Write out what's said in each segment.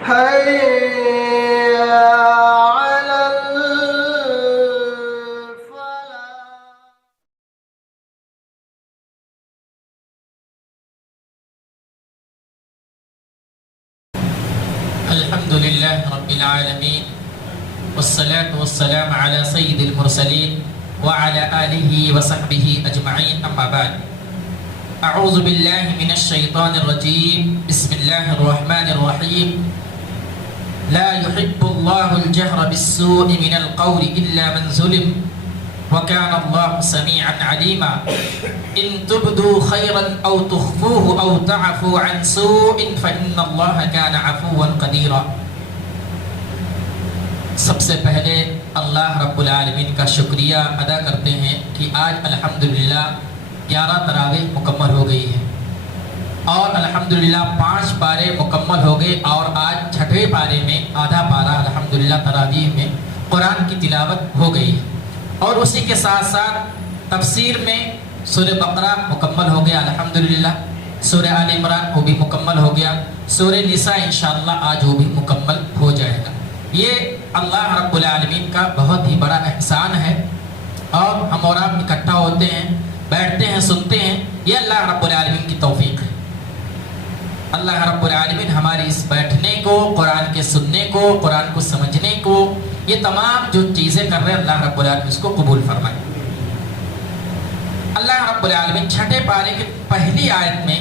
حي على الفلاح. الحمد لله رب العالمين والصلاة والسلام على سيد المرسلين وعلى آله وصحبه أجمعين أما بعد أعوذ بالله من الشيطان الرجيم بسم الله الرحمن الرحيم لا يحب الله الجهر بالسوء من القول إلا من ظلم وكان الله سميعا عليما إن تبدوا خيرا أو تخفوه أو تعفوا عن سوء فإن الله كان عفوا قديرا. سب سے پہلے اللہ رب العالمین کا شکریہ ادا کرتے ہیں کہ آج الحمدللہ 11 تراویح مکمل ہو گئی ہے اور الحمدللہ 5 پارے مکمل ہو گئے اور آج 6ویں پارے میں آدھا پارہ الحمدللہ تراویح میں قرآن کی تلاوت ہو گئی ہے اور اسی کے ساتھ ساتھ تفسیر میں سورہ بقرہ مکمل ہو گیا الحمدللہ، سورہ آل عمران وہ بھی مکمل ہو گیا، سورہ نساء انشاءاللہ آج وہ بھی مکمل ہو جائے گا. یہ اللہ رب العالمین کا بہت ہی بڑا احسان ہے اور ہم اور آپ اکٹھا ہوتے ہیں، بیٹھتے ہیں، سنتے ہیں، یہ اللہ رب العالمین کی توفیق ہے. اللہ رب العالمین ہماری اس بیٹھنے کو، قرآن کے سننے کو، قرآن کو سمجھنے کو، یہ تمام جو چیزیں کر رہے ہیں اللہ رب العالمین اس کو قبول فرمائے. اللہ رب العالمین 6 پارے کی پہلی آیت میں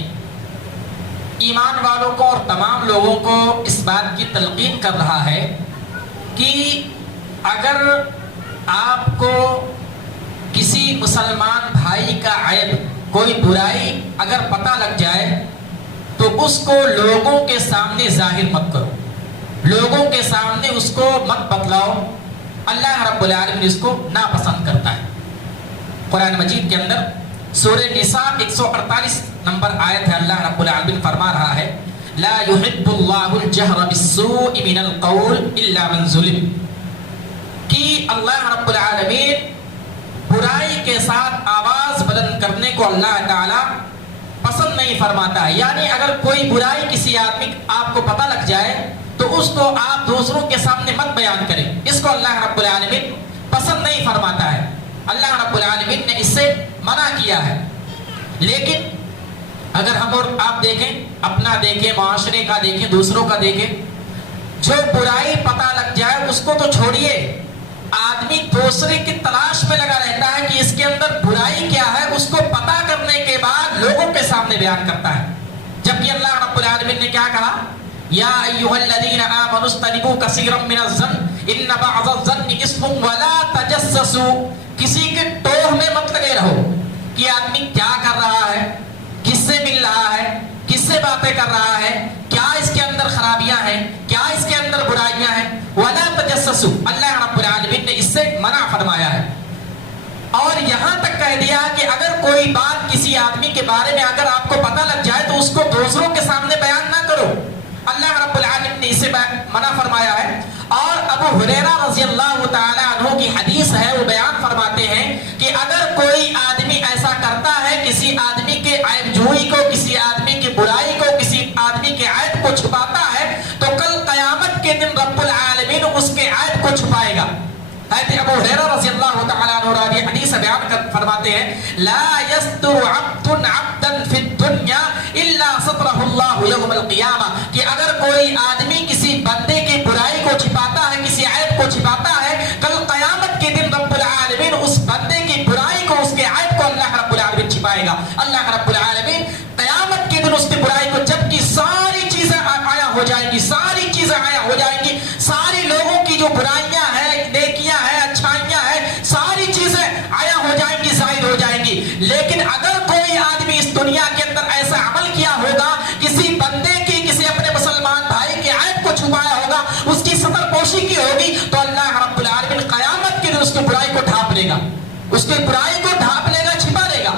ایمان والوں کو اور تمام لوگوں کو اس بات کی تلقین کر رہا ہے کہ اگر آپ کو کسی مسلمان بھائی کا عیب، کوئی برائی اگر پتہ لگ جائے تو اس کو لوگوں کے سامنے ظاہر مت کرو، لوگوں کے سامنے اس کو مت بتلاؤ. اللہ رب العالمین اس کو ناپسند کرتا ہے. قرآن مجید کے اندر سورہ نساء 148 نمبر آیت ہے، اللہ رب العالمین فرما رہا ہے لا يحب اللہ الجہر بالسوء من القول الا من ظلم، کہ اللہ رب العالمین برائی کے ساتھ آواز بلند کرنے کو اللہ تعالی پسند نہیں فرماتا ہے. یعنی اگر کوئی برائی کسی آدمی آپ کو پتہ لگ جائے تو اس کو آپ دوسروں کے سامنے مت بیان کریں، اس کو اللہ رب العالمین پسند نہیں فرماتا ہے. اللہ رب العالمین نے اس سے منع کیا ہے. لیکن اگر ہم اور آپ دیکھیں، اپنا دیکھیں، معاشرے کا دیکھیں، دوسروں کا دیکھیں، جو برائی پتہ لگ جائے اس کو تو چھوڑیے، آدمی دوسرے کی تلاش میں لگا رہتا ہے کہ اس کے اندر برائی کیا ہے، اس کو پتہ کرنے کے بعد لوگوں کے سامنے بیان کرتا ہے. جبکہ اللہ رب العالمین نے کیا کہا یا ایھا الذین آمنوا اجتنبوا کثیرا من الظن ان بعض الظن اثم ولا تجسسوا، کسی کے ٹوہ میں مت لگے رہو کہ آدمی کیا کر رہا ہے، کس سے مل رہا ہے، کس سے باتیں کر رہا ہے، کیا اس کے اندر خرابیاں ہیں، کیا اس کے اندر برائیاں ہیں. ولا تجسسوا، اللہ رب العالمین نے اس سے منع فرمایا ہے. اور یہاں تک کہہ دیا کہ اگر کوئی بات کسی آدمی کے بارے میں اگر آپ کو پتہ لگ جائے تو اس کو دوسروں کے سامنے بیان نہ کرو، اللہ رب العالمین نے اسے منع فرمایا ہے. اور ابو ہریرہ رضی اللہ تعالی عنہ کی حدیث ہے، وہ بیان فرماتے ہیں کہ اگر کوئی آدمی ایسا کرتا ہے، کسی آدمی کے عیب جوئی کو، کسی آدمی کی برائی کو، کسی آدمی کے عیب کو چھپاتا ہے تو کل قیامت کے دن رب العالمین اس کے عیب کو چھپائے گا. حضرت ابو ہریرہ رضی اللہ تعالی عنہ راوی حدیث بیان فرماتے ہیں لا یستر عبد عبدا فی الدنیا الا سترہ اللہ یوم القیامہ، کہ اگر کوئی آدمی کسی بندے کی برائی کو چھپاتا ہے، کسی عیب کو چھپاتا ہے، کل قیامت کے دن رب العالمین اس بندے کی برائی کو، اس کے عیب کو اللہ رب العالمین چھپائے گا. اللہ رب العالمین قیامت کے دن اس کی برائی کو، جبکہ ساری چیزیں آیا ہو جائیں گی، ساری چیزیں آیا ہو جائیں گی، ساری لوگوں کی جو برائیاں ہیں، نیکیاں ہیں، اچھائیاں ہیں، ساری چیزیں آیا ہو جائیں گی، ظاہر ہو جائیں گی. لیکن اگر کوئی آدمی اس دنیا کے اندر ایسا عمل کیا ہوگا، کسی بندے کی، کسی اپنے مسلمان بھائی کے عیب کو چھپایا ہوگا، اس کی ستر پوشی کی ہوگی، تو اللہ رب العالمین قیامت کے دن اس کی برائی کو ڈھانپ لے گا، اس کی برائی کو ڈھانپ لے گا، چھپا لے گا.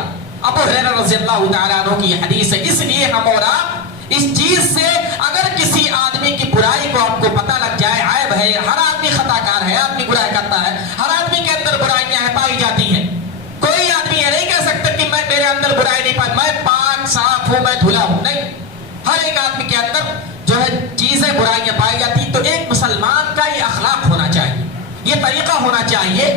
ابو ہریرہ رضی اللہ تعالیٰ عنہ کی حدیث ہے. اس لیے ہم اور آپ اس چیز سے، اگر کسی آدمی کی برائی کو آپ کو پتہ لگ جائے، عیب ہے، ہر آدمی خطا کار ہے، آدمی گناہ کرتا ہے، ہر آدمی کے اندر برائیاں ہیں، پائی جاتی ہیں. کوئی آدمی یہ نہیں کہہ سکتا کہ میرے اندر برائی نہیں پائی، میں پاک صاف ہوں، میں دھلا ہوں. نہیں، ہر ایک آدمی کے اندر جو ہے چیزیں برائیاں پائی یہ طریقہ ہونا چاہیے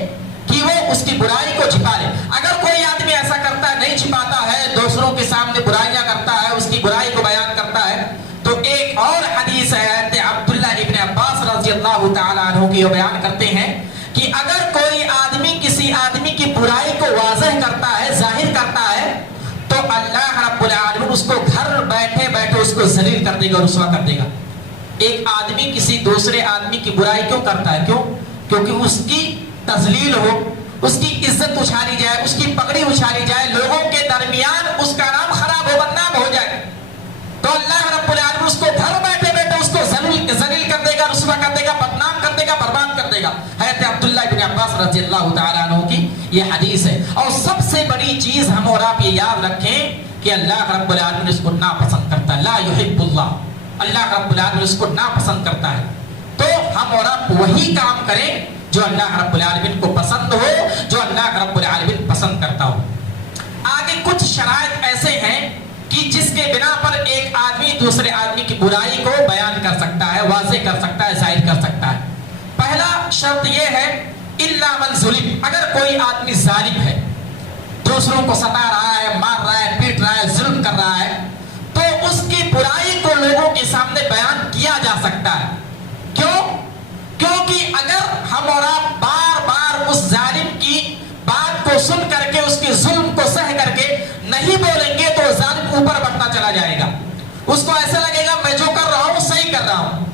کہ وہ اس کی برائی کو چھپا لے. اگر کوئی آدمی ایسا کرتا ہے, نہیں چھپاتا ہے, دوسروں کے سامنے برائیاں کرتا ہے, اس کی برائی کو بیان کرتا ہے, تو ایک اور حدیث ہے عبداللہ ابن عباس رضی اللہ تعالیٰ عنہ کی, وہ بیان کرتے ہیں کہ اگر کوئی آدمی کسی آدمی کی برائی کو واضح کرتا ہے, ظاہر کرتا ہے, تو اللہ رب العالمین اس کو گھر بیٹھے بیٹھے اس کو ذلیل کر دے گا, رسوا کر دے گا. ایک آدمی کسی دوسرے آدمی کی برائی کیوں کرتا ہے؟ کیوں؟ کیونکہ اس کی تذلیل ہو, اس کی عزت اچھالی جائے, اس کی پگڑی اچھالی جائے, لوگوں کے درمیان اس کا نام خراب ہو, بدنام ہو جائے. تو اللہ رب العالمین اس کو گھر بیٹھے بیٹھے اس کو ذلیل کر دے گا, رسوا کر دے گا, بدنام کر دے گا, برباد کر دے گا. حضرت عبداللہ ابن عباس رضی اللہ تعالیٰ عنہ کی یہ حدیث ہے. اور سب سے بڑی چیز ہم اور آپ یہ یاد رکھیں کہ اللہ رب العالمین اس کو ناپسند کرتا ہے. لا یحب اللہ, اللہ رب العالمین اس کو ناپسند کرتا ہے. تو ہم اور آپ وہی کام کریں جو اللہ رب العالمین کو پسند ہو, جو اللہ رب العالمین پسند کرتا ہو. آگے کچھ شرائط ایسے ہیں کہ جس کے بنا پر ایک آدمی دوسرے آدمی کی برائی کو بیان کر سکتا ہے, واضح کر سکتا ہے, ظاہر کر سکتا ہے. پہلا شرط یہ ہے الا من ظلم, اگر کوئی آدمی ظالم ہے, دوسروں کو ستا رہا ہے, مار رہا ہے, پیٹ رہا ہے, ظلم کر رہا ہے, تو اس کی برائی کو لوگوں کے سامنے بیان کیا جا سکتا ہے. کیوں؟ کیونکہ اگر ہم اور آپ بار بار اس ظالم کی بات کو سن کر کے, اس کے ظلم کو سہ کر کے نہیں بولیں گے, تو ظالم اوپر بڑھتا چلا جائے گا. اس کو ایسا لگے گا میں جو کر رہا ہوں صحیح کر رہا ہوں.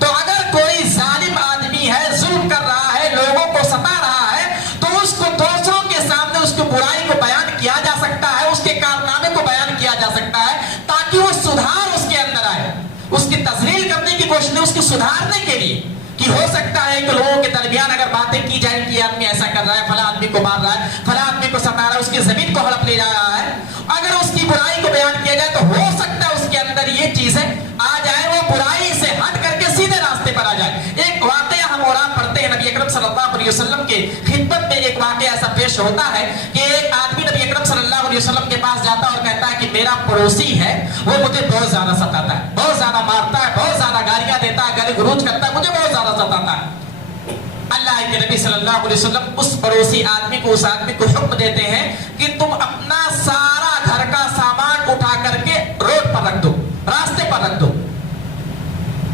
تو اگر کوئی ظالم آدمی ہے, ظلم کر رہا ہے, لوگوں کو ستا رہا ہے, تو اس کو دوسروں کے سامنے اس کی برائی کو بیان کیا جا سکتا ہے, اس کے کارنامے کو بیان کیا جا سکتا ہے, تاکہ وہ سدھار اس کے اندر آئے. اس کی تذلیل کرنے کی کوشش نہیں, اس کی سدھارنے کے لیے کہ ہو سکتا ہے کہ لوگوں کے درمیان اگر باتیں کی جائیں کہ آدمی ایسا کر رہا ہے, فلاں آدمی کو مار رہا ہے, فلاں آدمی کو ستا رہا ہے, اس کی زمین کو ہڑپ لے جا رہا ہے, اگر اس کی برائی کو بیان کیا جائے تو ہو سکتا ہے اس کے اندر یہ چیزیں آ جائے, وہ برائی سے ہٹ کر کے سیدھے راستے پر آ جائے. ایک واقعہ ہم اور آپ پڑھتے ہیں, نبی اکرم صلی اللہ علیہ وسلم کے خدمت میں ایک واقعہ ایسا پیش ہوتا ہے کہ ایک آدمی نبی اکرم صلی اللہ علیہ وسلم کے پاس جاتا اور کہتا ہے کہ میرا پڑوسی ہے, وہ مجھے بہت زیادہ ستاتا ہے, بہت زیادہ مارتا ہے, بہت زیادہ گالیاں دیتا ہے, گالی گلوچ کرتا ہے, مجھے بہت زیادہ ستاتا ہے. اللہ کے نبی صلی اللہ علیہ وسلم اس پڑوسی آدمی کو, اس آدمی کو حکم دیتے ہیں کہ تم اپنا سارا گھر کا سامان اٹھا کر کے روڈ پر رکھ دو, راستے پر رکھ دو.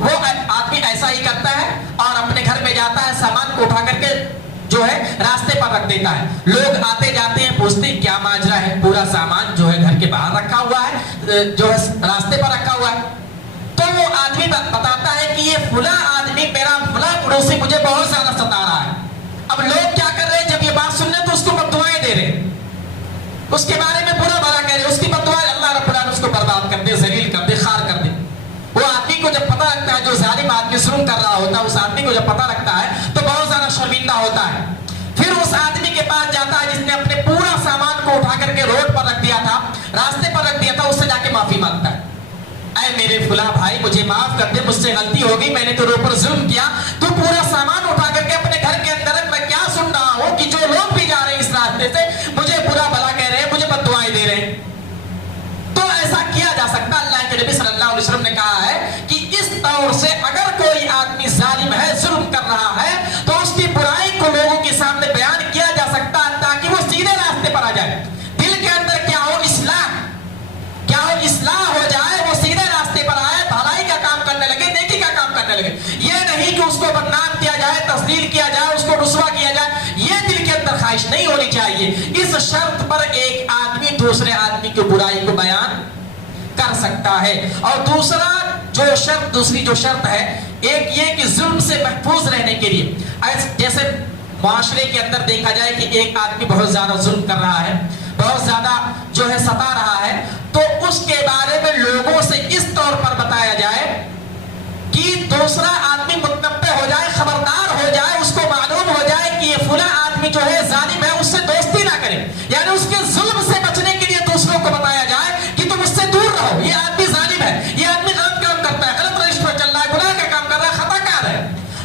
وہ آدمی ایسا ہی کرتا ہے اور اپنے گھر میں جاتا ہے, سامان کو اٹھا کر کے جو ہے راستے پر رکھ دیتا ہے. لوگ آتے جاتے ہیں, پوچھتے ہیں کیا ماجرا ہے, پورا سامان جو ہے گھر کے باہر رکھا ہوا ہے, جو ہے راستے پر رکھا ہوا ہے. تو وہ آدمی بتاتا ہے کہ یہ فلاں آدمی, میرا فلاں پڑوسی مجھے بہت زیادہ ستا رہا ہے. اب لوگ کیا کر رہے ہیں, جب یہ بات سن رہے تو اس کو بددعائیں دے رہے, اس کے بارے میں برا بھلا کہہ رہے, اس کی بددعائیں اللہ رب العالمین اس کو برباد کر دے, ذلیل کر دے, خار کر دے. وہ آدمی کو جب پتہ لگتا ہے, جو ظالم آدمی ظلم کر رہا ہوتا ہے, اس آدمی کو جب پتہ لگتا ہے تو بہت زیادہ شرمندہ ہوتا ہے. پھر اس آدمی کے پاس جاتا ہے جس نے اپنے پورا سامان کو اٹھا کر کے روڈ پر رکھ دیا تھا, راستے پر رکھ دیا تھا, اس سے جا کے معافی مانگتا ہے. اے میرے فلاں بھائی, مجھے معاف کر دے, مجھ سے غلطی ہو گئی, میں نے تیرے اوپر ظلم کیا, تو پورا سامان اٹھا کر کے اپنے گھر کے اندر رکھ. میں کیا سن رہا ہوں کہ جو لوگ بھی جا رہے ہیں اس راستے سے مجھے برا بھلا کہہ رہے ہیں, مجھے بددعائیں دے رہے ہیں. تو ایسا کیا جا سکتا. اللہ کے نبی صلی اللہ علیہ وسلم نے کہا ہے کہ اس طور سے اگر کوئی آدمی ظالم ہے, ظلم کر رہا ہے, تو اس کی برائی کو لوگوں کے سامنے بیان کیا جا سکتا ہے تاکہ وہ سیدھے راستے پر آ جائے. دل کے اندر کیا ہو, اصلاح ہو جائے, وہ سیدھے راستے پر آئے, بھلائی کا کام کرنے لگے, نیکی کا کام کرنے لگے. یہ نہیں کہ اس کو بدنام کیا جائے, تذلیل کیا جائے, اس کو رسوا کیا جائے, یہ دل کے اندر خواہش نہیں ہونی چاہیے. اس شرط پر ایک آدمی دوسرے آدمی کی برائی کو بیان کر سکتا ہے. اور دوسری جو شرط ہے, ایک یہ کہ ظلم سے محفوظ رہنے کے لیے, جیسے معاشرے کے اندر دیکھا جائے کہ ایک آدمی بہت زیادہ ظلم کر رہا ہے, بہت زیادہ جو ہے ستا رہا ہے, تو اس کے بارے میں لوگوں سے اس طور پر بتایا جائے کہ دوسرا آدمی متنبہ ہو جائے, خبردار ہو جائے, اس کو معلوم ہو جائے کہ یہ فلاں آدمی جو ہے ظالم ہے, اس سے دوستی نہ کرے. یعنی اس کے ظلم سے بچنے کے لیے دوسروں کو بتایا جائے کہ تم اس سے دور رہو, یہ آدمی ظالم ہے, یہ آدمی غلط کام کرتا ہے, غلط رشتہ چل رہا ہے, گناہ کا کام کر رہا ہے, خطا کار ہے.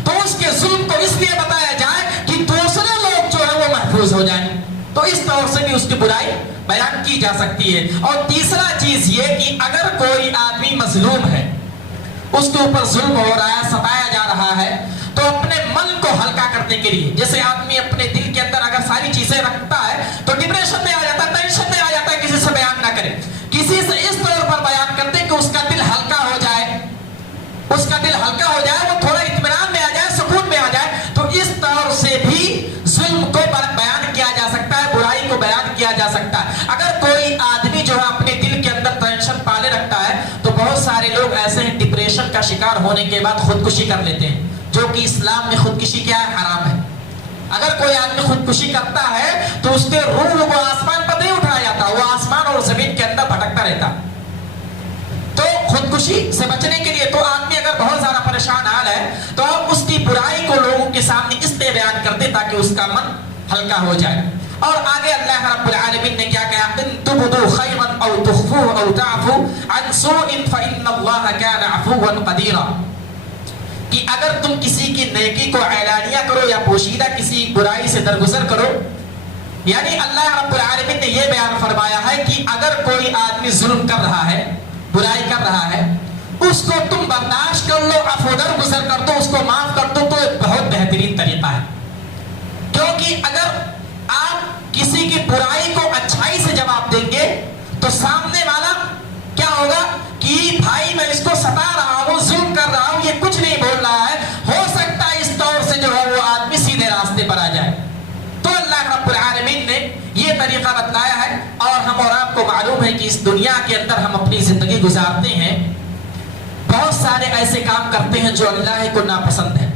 تو اس کے ظلم کو اس لیے بتایا جائے کہ دوسرے لوگ جو ہے وہ محفوظ ہو جائیں. تو اس طور سے بھی اس کی برائی بیان کی جا سکتی ہے. اور تیسرا چیز یہ کہ اگر کوئی آدمی مظلوم ہے, اس کے اوپر ظلم ہو رہا ہے, ستایا جا رہا ہے, تو اپنے من کو کو ہلکا کرنے کے لیے. جیسے آدمی اپنے دل کے اندر اگر ساری چیزیں رکھتا ہے تو ڈپریشن میں آ جاتا ہے, ٹینشن میں آ جاتا ہے, کسی سے بیان نہ کرے. کسی سے اس طور پر بیان کرتے کہ اس کا دل ہلکا ہو جائے, اس کا دل ہلکا ہو جائے, وہ تھوڑا اطمینان میں آ جائے, سکون میں آ جائے. تو اس طور سے بھی ظلم کو بیان کیا جا سکتا ہے, برائی کو بیان کیا جا سکتا ہے. اگر کوئی آدمی جو ہے اپنے دل کے اندر ٹینشن پالے رکھتا ہے تو بہت سارے لوگ ایسے ہیں ڈپریشن کا شکار ہونے کے بعد خودکشی کر لیتے ہیں, جو کہ اسلام میں خودکشی کیا ہے, حرام ہے. اگر کوئی آدمی خودکشی کرتا ہے تو اس کے روح کو آسمان پر نہیں اٹھایا جاتا, وہ آسمان اور زمین کے اندر بھٹکتا رہتا. تو خودکشی سے بچنے کے لیے تو آدمی اگر بہت زیادہ پریشان حال ہے تو اس کی برائی کو لوگوں کے سامنے اس لیے بیان کرتے تاکہ اس کا من ہلکا ہو جائے. اور آگے اللہ رب العالمین نے کیا کہا, ان تبدوا خیرا او تخفوه او تعفوا عن سوء فان اللہ کان عفوا قدیرا, کہ اگر تم کسی کی نیکی کو اعلانیہ کرو یا پوشیدہ کسی برائی سے درگزر کرو, یعنی اللہ رب العالمین نے یہ بیان فرمایا ہے کہ اگر کوئی آدمی ظلم کر رہا ہے, برائی کر رہا ہے, اس کو تم برداشت کر لو, عفو درگزر کر دو, اس کو معاف کر دو, تو ایک بہت بہترین طریقہ ہے. کیونکہ اگر آپ کسی کی برائی کو اچھائی سے جواب دیں گے تو سامنے والا کیا ہوگا کہ بھائی میں اس کو ستا رہا ہوں, ظلم کر رہا ہوں, یہ کچھ نہیں بول رہا ہے, ہو سکتا ہے اس طور سے جو ہے وہ آدمی سیدھے راستے پر آ جائے. تو اللہ رب العالمین نے یہ طریقہ بتلایا ہے. اور ہم اور آپ کو معلوم ہے کہ اس دنیا کے اندر ہم اپنی زندگی گزارتے ہیں, بہت سارے ایسے کام کرتے ہیں جو اللہ کو ناپسند ہے.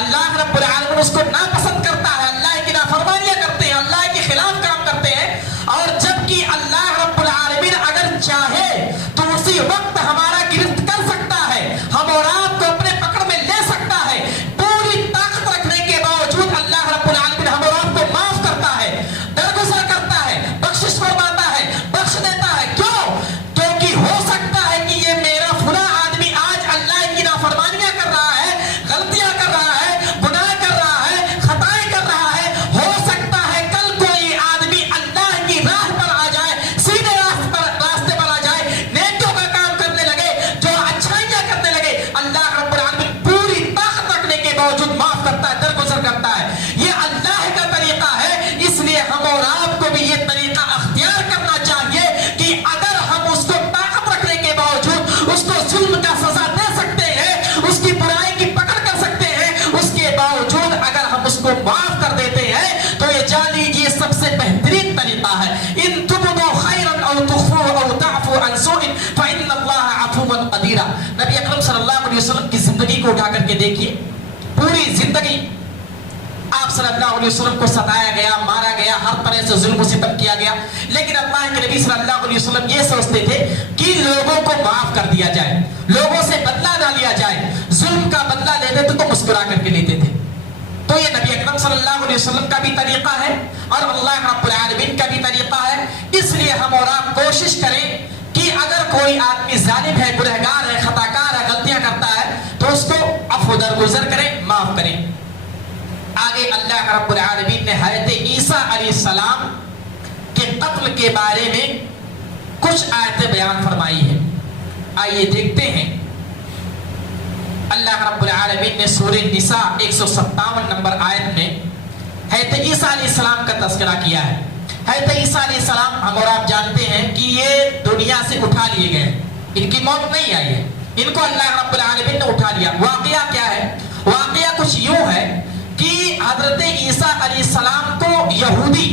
اللہ رب العالمین اس کو ناپسند کرتا ہے, اللہ کی نافرمانیاں کرتے ہیں, اللہ کے خلاف کام کرتے ہیں. اور جبکہ اللہ رب العالمین اگر چاہے تو اسی وقت ہمارا گرفت کر سکتا ہے, ہم اور آپ کو اپنے پکڑ میں لے سکتا ہے. پوری طاقت رکھنے کے باوجود اللہ رب العالمین ہم اور آپ کو معاف کرتا ہے, درگزر کرتا ہے, بخشش فرماتا ہے, بخش دیتا ہے. کیوں؟ کیونکہ ہو سکتا ہے کہ یہ میرا فلاں آدمی آج اللہ کی نافرمانیاں کر رہا ہے, غلطیاں کر رہا ہے, گناہ کر رہا ہے, خطائیں کر رہا ہے, ہو سکتا ہے کل کوئی آدمی اللہ کی راہ پر آ جائے, سیدھے راستے پر آ جائے, نیکیوں کا کام کرنے لگے, جو اچھائیاں کرنے لگے. اللہ رب العالمین پوری طاقت رکھنے کے باوجود معاف کرتا ہے, درگزر کرتا ہے. یہ اللہ کا طریقہ ہے. اس لیے ہم اور آپ کو بھی یہ طریقہ اختیار کرنا چاہیے کہ اگر ہم اس کو طاقت رکھنے کے باوجود اس کو ظلم کا سزا دے سکتے ہیں, اس کی برائی کی پکڑ کر سکتے ہیں, اس کے باوجود اگر ہم اس کو معاف کر دیتے ہیں تو یہ جان لیجیے سب سے بہترین طریقہ ہے. ان تبدوا خیرا او تخفوا او تعفوا عن سوء فان اللہ عفوا قدیر. نبی اکرم صلی اللہ علیہ وسلم کی زندگی کو اٹھا کر کے دیکھیے, پوری زندگی آپ صلی اللہ علیہ وسلم کو ستایا گیا, مارا گیا, ہر طرح سے ظلم و ستم کیا گیا, لیکن اللہ کے نبی صلی اللہ علیہ وسلم یہ سوچتے تھے کہ لوگوں کو معاف کر دیا جائے, لوگوں سے بدلہ نہ لیا جائے. ظلم کا بدلہ لیتے تھے تو مسکرا کر کے لیتے تھے. تو یہ نبی اکرم صلی اللہ علیہ وسلم کا بھی طریقہ ہے اور اللہ رب العالمین کا بھی طریقہ ہے. اس لیے ہم اور آپ کوشش کریں کہ اگر کوئی آدمی ظالم ہے, گنہگار ہے, خطاکار ہے, غلطیاں کرتا ہے تو اس کو عفو درگزر کریں, معاف کریں. آگے اللہ رب العالمین نے حضرت عیسیٰ علیہ السلام کے قتل کے بارے میں کچھ آیتیں بیان فرمائی ہیں. آئیے دیکھتے ہیں. اللہ رب العالمین نے سورہ نساء 157 نمبر آیت میں حضرت عیسیٰ علیہ السلام کا تذکرہ کیا ہے. حضرت عیسیٰ علیہ السلام ہم اور آپ جانتے ہیں کہ یہ دنیا سے اٹھا لیے گئے, ان کی موت نہیں آئی ہے, ان کو اللہ رب العالمین نے اٹھا لیا. واقعہ کیا ہے؟ واقعہ کچھ یوں ہے کہ حضرت عیسیٰ علیہ السلام کو یہودی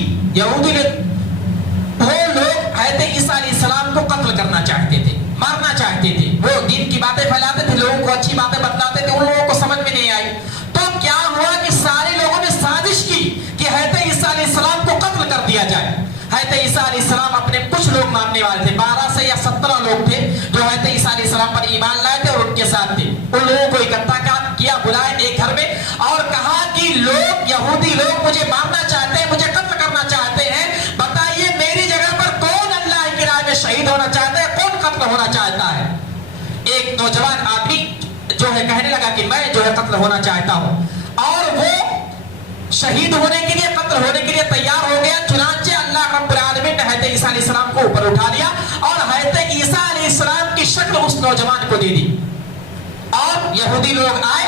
وہ لوگ حضرت عیسیٰ علیہ السلام کو قتل کرنا چاہتے تھے, مارنا چاہتے تھے. وہ دین کی باتیں پھیلاتے تھے, لوگوں کو اچھی باتیں بتلاتے تھے, ان لوگوں کو سمجھ میں نہیں آئی. تو کیا ہوا کہ سارے لوگوں نے سازش کی کہ حضرت عیسیٰ علیہ السلام کو قتل کر دیا جائے. حضرت عیسیٰ علیہ السلام اپنے کچھ لوگ ماننے والے تھے, 12 سے یا 17 لوگ تھے جو حضرت عیسیٰ علیہ السلام پر ایمان لائے تھے اور ان کے ساتھ تھے. ان لوگوں کو اکٹھا کیا, بلائے ایک گھر میں اور کہا کہ لوگ, یہودی لوگ مجھے مارنا چاہتے ہیں, مجھے قتل کرنا چاہتے ہیں, بتائیے میری جگہ پر کون اللہ کی راہ میں شہید ہونا چاہتا ہے, کون قتل ہونا چاہتا ہے. ایک نوجوان آدمی جو ہے کہنے لگا کہ میں جو ہے قتل ہونا چاہتا ہوں, اور وہ شہید ہونے کے لیے, قتل ہونے کے لیے تیار ہو گیا. چنانچہ اللہ رب العالمین نے حضرت عیسیٰ علیہ السلام کو اوپر اٹھا لیا اور حضرت عیسیٰ علیہ السلام کی شکل اس نوجوان کو دے دی. اور یہودی لوگ آئے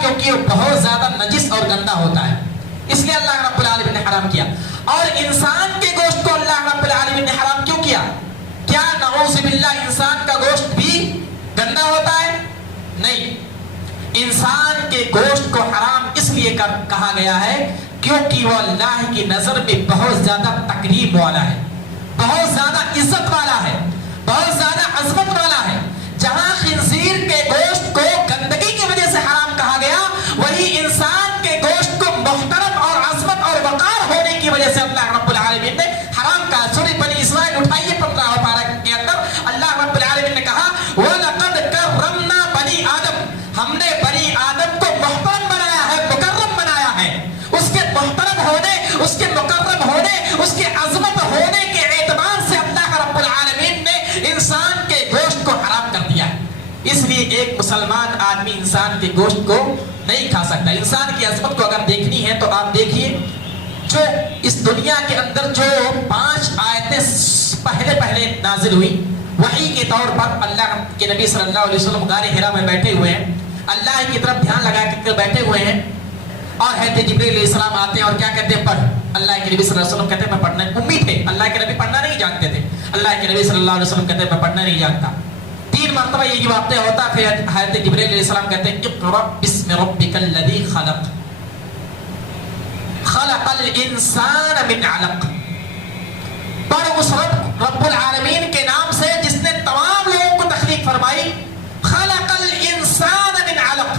کیونکہ وہ بہت زیادہ نجس اور گندا ہوتا ہے، اس لیے اللہ رب العالمین نے حرام کیا۔ اور انسان کے گوشت کو اللہ رب العالمین نے حرام کیوں کیا؟ کیا نعوذ باللہ انسان کا گوشت بھی گندا ہوتا ہے؟ نہیں، انسان کے گوشت کو حرام اس لیے کہا گیا ہے کیونکہ وہ اللہ کی نظر میں بہت زیادہ تکریم والا ہے، بہت زیادہ عزت والا ہے، بہت زیادہ عظمت والا ہے۔ جہاں خنزیر کے گوشت کو گندگی کی وجہ سے حرام کہا گیا، وہی انسان کے گوشت کو محترم اور عظمت اور وقار ہونے کی وجہ سے اللہ رب العالمین نے حرام کہا۔ سورہ بنی اسرائیل اٹھائیے 15 پارہ کے اندر اللہ رب العالمین نے کہا وَلَقَدْ كَرَّمْنَا بَنِي آدم، ہم نے بنی آدم کو محترم بنایا ہے، مکرم بنایا ہے۔ اس کے محترم ہونے، اس کے مکرم ہونے، اس کے عظمت ہونے کے اعتبار سے اللہ رب العالمین نے انسان کے گوشت کو حرام کر دیا ہے۔ اس لیے ایک مسلمان آدمی انسان کے گوشت کو نہیں کھا سکتا۔ انسان کی عظمت کو اگر دیکھنی ہے تو آپ دیکھیے، جو اس دنیا کے اندر جو 5 آیتیں پہلے نازل ہوئی وحی کے طور پر، اللہ کے نبی صلی اللہ علیہ وسلم غار حرا میں بیٹھے ہوئے ہیں، اللہ کی طرف دھیان لگا کر بیٹھے ہوئے ہیں، اور حضرت جبریل علیہ السلام آتے ہیں اور کیا کہتے ہیں؟ پڑھ۔ اللہ کے نبی صلی اللہ علیہ وسلم کہتے ہیں میں پڑھنا، امی تھے، اللہ کے نبی پڑھنا نہیں جانتے تھے، اللہ کے نبی صلی اللہ علیہ وسلم کہتے ہیں میں پڑھنا نہیں جانتا۔ 3 مرتبہ یہ واقعہ ہوتا، پھر حضرت جبریل علیہ السلام کہتے ہیں اقرأ بسم ربک الذی خلق، خلق الانسان من علق، پڑھ اس رب العالمین کے نام سے جس نے تمام لوگوں کو تخلیق فرمائی، خلق الانسان من علق،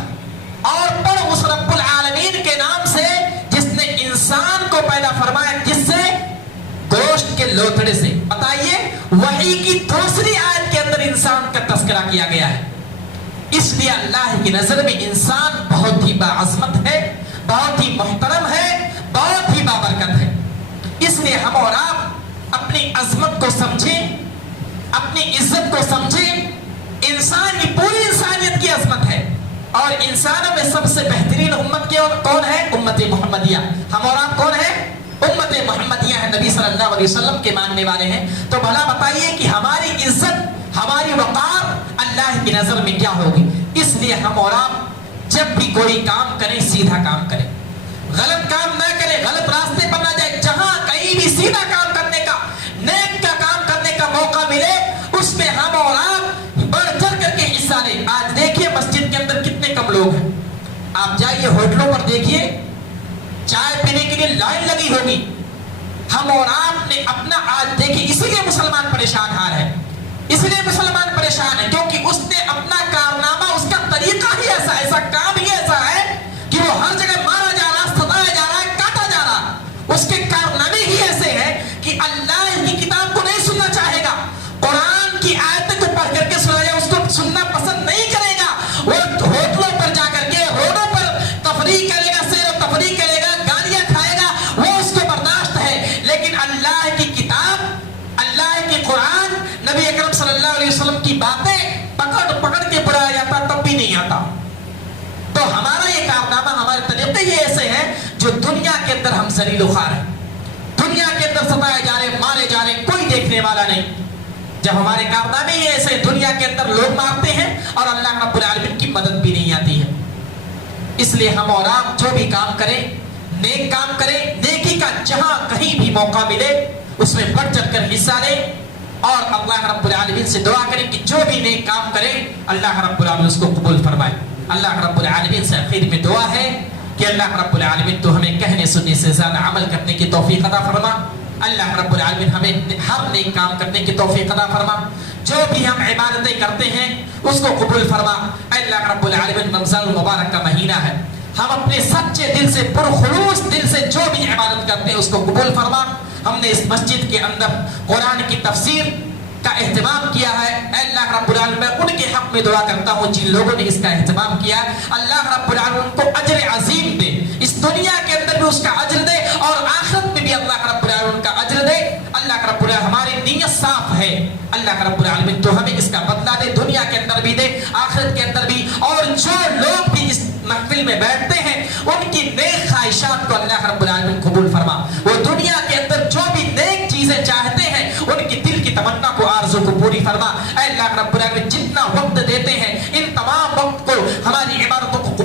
اور پڑھ اس رب العالمین کے نام سے جس نے انسان کو پیدا فرمایا جس سے؟ گوشت کے لوتھڑے سے۔ بتائیے، وحی کی دوسری آیت کے اندر انسان کا تذکرہ کیا گیا ہے۔ اس لیے اللہ کی نظر میں انسان بہت ہی باعظمت ہے، بہت ہی محترم ہے، بہت ہی بابرکت ہے۔ اس لیے ہم اور آپ اپنی عظمت کو سمجھیں، اپنی عزت کو سمجھیں۔ انسان کی پوری انسانیت کی عظمت ہے، اور انسانوں میں سب سے بہترین امت کون ہے؟ امت محمدیہ۔ ہم اور آپ کون ہیں؟ امت محمدیہ ہے، نبی صلی اللہ علیہ وسلم کے ماننے والے ہیں۔ تو بھلا بتائیے کہ ہماری عزت، ہماری وقار اللہ کی نظر میں کیا ہوگی؟ اس لیے ہم اور آپ جب بھی کوئی کام کریں سیدھا کام کریں، غلط کام نہ کریں، غلط راستے پر نہ جائیں۔ جہاں کہیں بھی سیدھا کام کرنے کا، نیک کا کام کرنے کا موقع ملے، اس میں ہم اور آپ بڑھ چڑھ کر کے حصہ لیں۔ آج دیکھیے مسجد کے اندر کتنے کم لوگ ہیں، آپ جائیے ہوٹلوں پر دیکھیے، چائے پینے کے لیے لائن لگی ہوگی۔ ہم اور آپ نے اپنا آج دیکھیے، اسی لیے مسلمان پریشان حال ہے، اس لیے مسلمان پریشان ہے کیونکہ اس نے اپنا کارنامہ، اس کا طریقہ ہی ایسا، ایسا کام ہی ایسا ہے کہ وہ ہر جگہ مارا جا رہا، ستایا جا رہا ہے، کاٹا جا رہا۔ اس کے کارنامے ہی ایسے ہیں کہ اللہ کی کتاب کو نہیں سننا چاہے گا، قرآن کی آیتیں کو پڑھ کر کے سنا جائے اس کو سننا پسند نہیں کرے گا۔ وہ ہوٹلوں پر جا کر کے، روڈوں پر تفریح کرے گا، سیر و تفریح کرے گا، گالیاں کھائے گا، وہ اس کو برداشت ہے۔ لیکن اللہ کی کتاب، اللہ کی قرآن، نبی اکرم صلی اللہ علیہ وسلم کی باتیں پکڑ کے پڑھایا جاتا تب بھی نہیں آتا۔ تو ہمارا یہ کارنامہ، ہمارے طریقے یہ ایسے ہیں جو دنیا کے اندر ہم ذلیل و خوار ہیں، دنیا کے اندر ستائے جا رہے، مارے جا رہے، کوئی دیکھنے والا نہیں۔ جب ہمارے کارنامے یہ ایسے دنیا کے اندر لوگ مارتے ہیں اور اللہ رب العالمین کی مدد بھی نہیں آتی ہے۔ اس لیے ہم اور آپ جو بھی کام کریں، نیک کام کریں، نیکی کا جہاں کہیں بھی موقع ملے اس میں بڑھ چڑھ کر حصہ لیں، اور اللہ رب العالمین سے دعا کریں کہ جو بھی نیک کام کریں اللہ رب العالمین اس کو قبول فرمائے۔ اللہ رب العالمین سے آخر میں دعا ہے کہ اللہ رب العالمین تو ہمیں کہنے سننے سے زیادہ عمل کرنے کی توفیق عطا فرما۔ اللہ رب العالمین ہمیں ہر نیک کام کرنے کی توفیق عطا فرما۔ جو بھی ہم عبادتیں کرتے ہیں اس کو قبول فرما۔ اللہ رب العالمین رمضان المبارک کا مہینہ ہے، ہم اپنے سچے دل سے، پرخلوص دل سے جو بھی عبادت کرتے ہیں اس کو قبول فرما۔ ہم نے اس مسجد کے اندر قرآن کی تفسیر کا اہتمام کیا ہے، اے اللہ رب العالمین میں ان کے حق میں دعا کرتا ہوں جن لوگوں نے اس کا اہتمام کیا، اللہ رب العالمین کو اجر عظیم دے، اس دنیا کے اندر بھی اس کا اجر دے اور آخرت میں بھی اللہ رب العالمین کا اجر دے۔ اللہ رب العالمین ہماری نیت صاف ہے، اللہ رب العالمین تو ہمیں اس کا بدلہ دے، دنیا کے اندر بھی دے، آخرت کے اندر بھی۔ اور جو لوگ بھی اس محفل میں بیٹھتے ہیں ان کی نیک خواہشات کو اللہ رب العالمین قبول فرما۔ وہ دنیا کے اندر جو بھی نیک چیزیں چاہتے ہیں ان کی دل کی تمنا کو، آرزو کو پوری فرما۔ اے اللہ رب العالمین جتنا وقت دیتے ہیں ان تمام وقت کو ہماری عبادتوں کو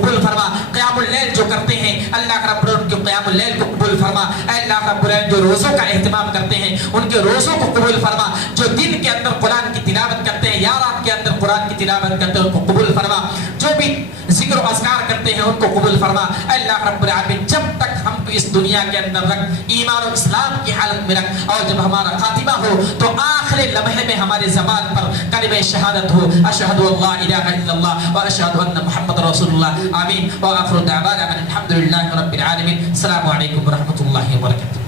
اللہ رب العالمین ان کے قیام اللیل کو قبول فرما. اے اللہ رب العالمین جو روزوں کا اہتمام کرتے ہیں ان کے روزوں کو قبول فرما. جو دن کے اندر قرآن کی تلاوت کرتے ہیں یا رات کے اندر قرآن کی تلاوت کرتے ہیں ان کو قبول فرما. جو بھی ذکر و اذکار کرتے ہیں ان کو قبول فرما. اے اللہ رب العالمین جب تک ہم کو اس دنیا کے اندر رکھ, ایمان و اسلام کی حالت میں رکھ, اور جب ہمارا خاتمہ ہو تو آخر لمحے میں ہمارے زبان پر کلمہ شہادت ہو, اشہد ان لا الہ الا اللہ و اشہد ان محمد رسول اللہ. آمین. وآخر دعوانا ان الحمد للہ رب العالمین. السلام علیکم ورحمۃ اللہ وبرکاتہ.